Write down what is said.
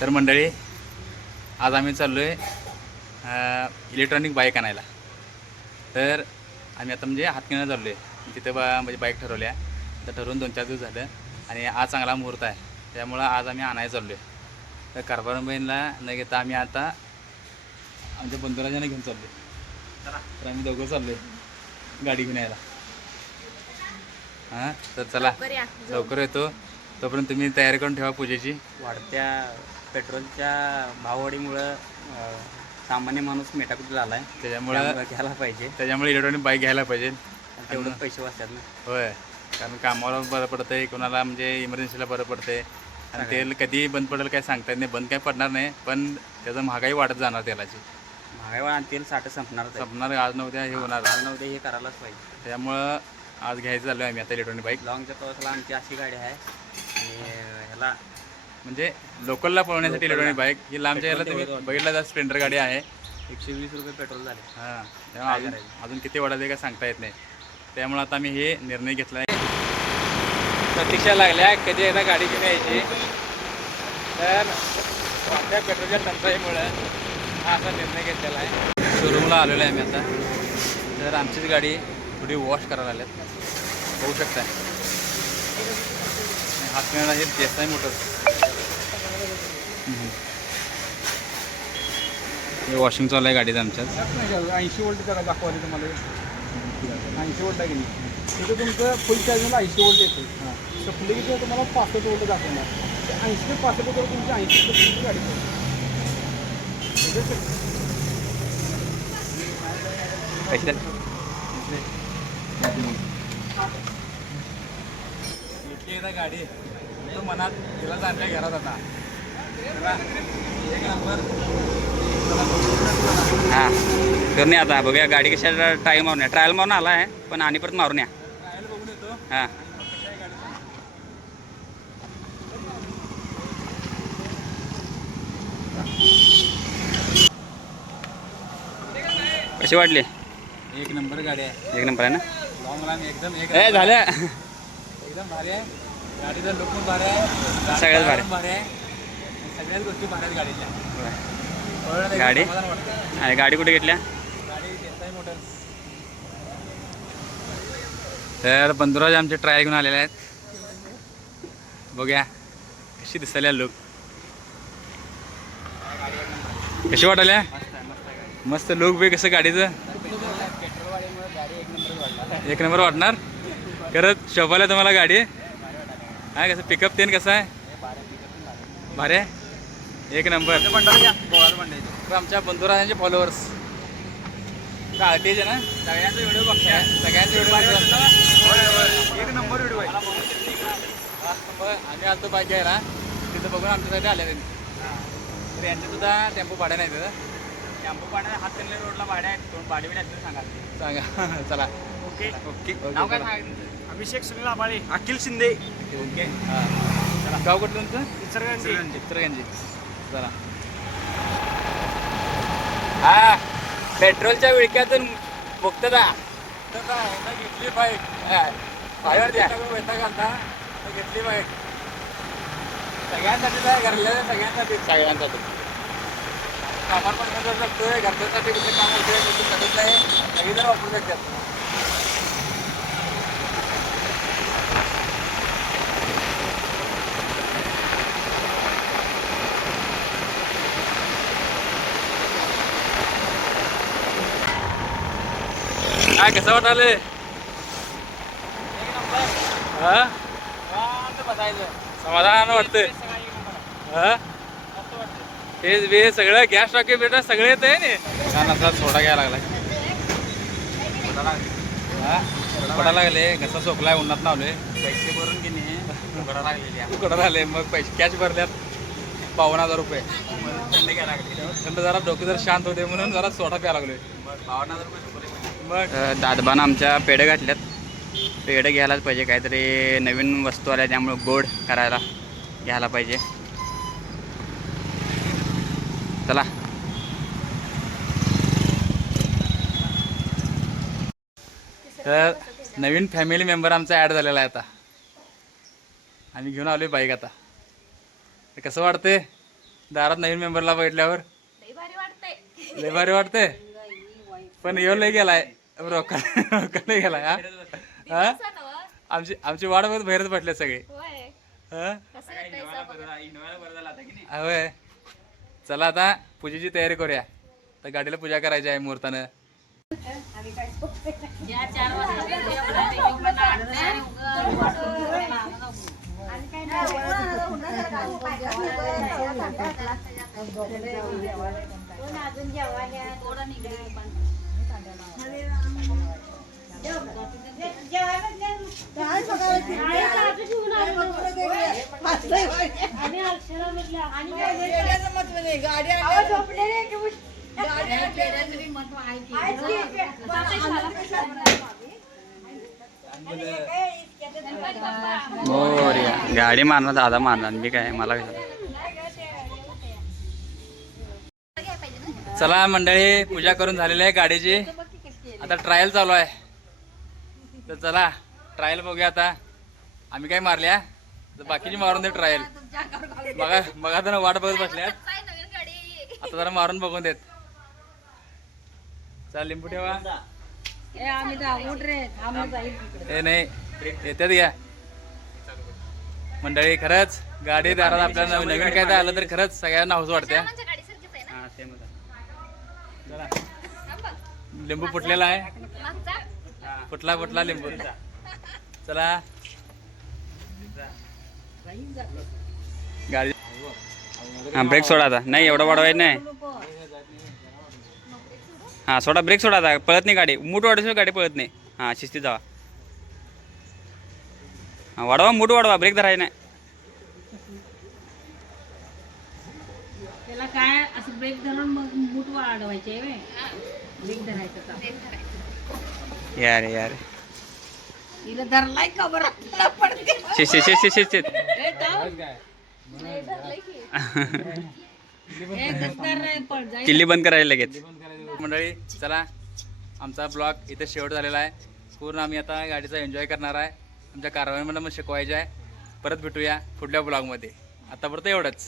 तर मंडळी, आज आम्ही चाललो आहे इलेक्ट्रॉनिक बाईक आणायला. तर आम्ही आता म्हणजे हातकणंगलेला चाललो आहे. तिथे म्हणजे बाईक ठरवल्या. तर ठरवून 2-4 दिवस झालं आणि आज चांगला मुहूर्त आहे, त्यामुळं आज आम्ही आणायला चाललो आहे. तर कारभारबईनला न घेता आम्ही आता आमच्या बंधुराजांना घेऊन चाललो आहे. तर आम्ही दोघं चाललो आहे गाडी घेऊन यायला. हां, तर चला लवकर येतो. तोपर्यंत तुम्ही तयारी करून ठेवा पूजेची. वाढत्या पेट्रोलच्या भाववाढीमुळं सामान्य माणूस मेटाकुटी झाला आहे. त्याच्यामुळं घ्यायला पाहिजे, इलेक्ट्रॉनिक बाईक घ्यायला पाहिजे. तेवढं पैसे वाचतात ना. होय, कारण कामाला बरं पडतं आहे, कोणाला म्हणजे इमर्जन्सीला बरं पडतं आहे. आणि तेल कधी बंद पडेल काय सांगता येत नाही. बंद काय पडणार नाही, पण त्याचं महागाई वाढत जाणार. तेलाची महागाई आणि तेल साठं संपणार. आज न उद्या हे होणार. आज न उद्या हे करायलाच पाहिजे. त्यामुळं आज घ्यायचं झालं आम्ही आता इलेक्ट्रॉनिक बाईक. लॉंगच्या प्रवासाला आमची अशी गाडी आहे आणि ह्याला म्हणजे लोकलला पळवण्यासाठी इलेक्ट्रॉनिक बाईक ही. लांबच्या याला तुम्ही बघितला जा, स्प्लेंडर गाडी आहे. 120 रुपये पेट्रोल झाले. हां, त्यामुळे अजून किती वाढायचं काय सांगता येत नाही. त्यामुळं आता आम्ही हे निर्णय घेतला आहे. प्रतीक्षा लागल्या कधी एकदा गाडी घेऊन यायची. तर वाढत्या पेट्रोलच्या टंचाईमुळं हा असा निर्णय घेतलेला आहे. शोरूमला आलेलो आहे आम्ही आता. तर आमचीच गाडी थोडी वॉश करायला आल्यात, बघू शकता. हातकणंगलेला हे देसाई मोटर्स. हे वॉशिंग चालू आहे गाडीचं आमच्यात. 80 वोल्ट जरा दाखवायला तुम्हाला. 80 वोल्ट आहे की नाही, तिथं तुमचं फुल चार्जला 80 वोल्ट येतो. सप्ली की तुम्हाला 65 वोल्ट दाखवणार. 80 ते 65 वोल्ट तुमची 80 तुमची गाडी एकदा गाडी तो मनात तिला जाणल्या घरात आता. एक नंबर. हां, तर नाही आता बघूया गाडी कशा ट्रायल मारून या. ट्रायल मारून आला आहे, पण आणि परत मारून या. ट्रायल बघून येतो. हां, कशी वाटली? एक नंबर गाडी आहे. एक नंबर आहे ना. लॉंग एकदम झालं एकदम भारी आहे. गाडीचा लुक पण भारी आहे, सगळ्यात भारी. भारी आहे. सगळ्याच गोष्टी भारी आहेत गाडीच्या. गाडी समाधान वाटतं. आणि गाडी कुठे घेतल्या? गाडी देसाई मोटर्स. तर बंधुराज आमचे ट्रायल घेऊन आलेले आहेत. बघूया कशी दिसायला लुक. कशी वाटायला? मस्त लुक बी कसं गाडीचं. एक नंबर वाटणार. खरंच शोभाला तुम्हाला गाडी. हा, कसं पिकअप तेन कसं आहे? भारी आहे, एक नंबर. तर आमच्या बंधुराजांचे फॉलोअर्स काळतेच आहे ना, सगळ्यांचा व्हिडिओ बघताय. सगळ्यांचा व्हिडिओ एक नंबर व्हिडिओ आहे. आम्ही आलतो बाईक घ्यायला, तिथं बघून आमच्यासाठी आले त्यांनी. तर यांचे सुद्धा टेम्पो भाड्या नाही तिथं. टेम्पो भाड्या हातकणंगले रोडला भाड्या आहेत. दोन भाडी बिड्या सांगा. चला. Okay okay. नाव काय सांगायचं? अभिषेक सुनील आबाळे, अखिल शिंदे. ओके. हां, गाव कुठलं तुमचं? इचलकरंजी. इचलकरंजी. चला. हा, पेट्रोलच्या विळक्यातून मुक्तता. घेतली बाईक. बाहेर द्या वैताग घालता, घेतली बाईक. सगळ्यांसाठी काय घरल्या सगळ्यांसाठी. कामावर पण कसं शकतोय, घरच्यासाठी कुठले काम होते सगळं नाही, सगळी जण वापरू शकतात. काय कसं वाटाले? हा, समाधान वाटतंय. हा, तेच बे सगळं गॅस टाकी बेटा सगळे येत आहे ना. छान असा सोडा घ्यायला लागलाय. हा, उकडा लागले. कसा सोकलाय, उन्हात नावले. पैसे भरून की नाही उघडा लागलेली आहे. उकडा लागले. मग पैसे कॅश भरल्यात 52,000 रुपये. थंड घ्यायला लागली. थंड जरा डोकं जर शांत होते म्हणून जरा सोडा प्यायला लागलोय. 52,000 रुपये. मग दादबानं आमच्या पेढे घातल्यात. पेढे घ्यायलाच पाहिजे, काहीतरी नवीन वस्तू आल्या त्यामुळे गोड करायला घ्यायला पाहिजे. चला. तर नवीन फॅमिली मेंबर आमचा ॲड झालेला आहे आता. आम्ही घेऊन आलोय बाईक आता. कसं वाटते? दारात नवीन मेंबरला बघितल्यावर लई भारी वाटतंय. लय भारी वाटते पण येऊ लय गेलाय रोका लय गेलाय हा हा असं नव्ह. आमची वाट बघत बाहेरच बसले सगळे होय. हा कसं येतंय बघा. होय चला आता पूजेची तयारी करूया तर गाडीला पूजा करायची आहे मुहूर्तानं या 4 वाजता मोरया गाडी मारणार दादा मारणार मी काय मला काय चला मंडळी पूजा करून झालेली आहे गाडीची आता ट्रायल चालू आहे तर चला ट्रायल बघूया आता आम्ही काय मारल्या तर बाकीची मारून दे ट्रायल बघा तर वाट बघत बसल्यात काय नवीन गाडी. आता जरा मारून बघून देत चला लिंबू ठेवा ए नाही येतात घ्या मंडळी खरंच गाडी दारात आपल्याला नवीन काय तर आलं तर खरंच सगळ्यांना हौस वाटते म्हणजे गाडीसारखीच आहे ना. हां सेमच चला थांब बघ. लिंबू फुटलेला आहे मागचा. फुटला लिंबू चला गाडी हां ब्रेक सोडा आता नाही एवढं वाढवायचं नाही हां सोडा ब्रेक सोडा आता पळत नाही गाडी मूठ वाढवशिवाय गाडी पळत नाही हां शिस्तीत जावा हां वाढवा मूठ वाढवा ब्रेक धरायचं नाही त्याला काय असं ब्रेक धरून मग मूठ वाढवायचे ब्रेक धरायचं का यार यार तिला धरलाय का बरं आपल्याला पडते शिस्तीत हे कसं रे, पड जाईल. किल्ली बंद करायला लगेच मंडळी चला आमचा ब्लॉग इथे शेवट झालेला आहे पूर्ण आम्ही आता गाडीचा एन्जॉय करणार आहे आमच्या कारवाईमध्ये मग शिकवायचं आहे परत भेटूया पुढल्या ब्लॉगमध्ये आतापर्यंत एवढंच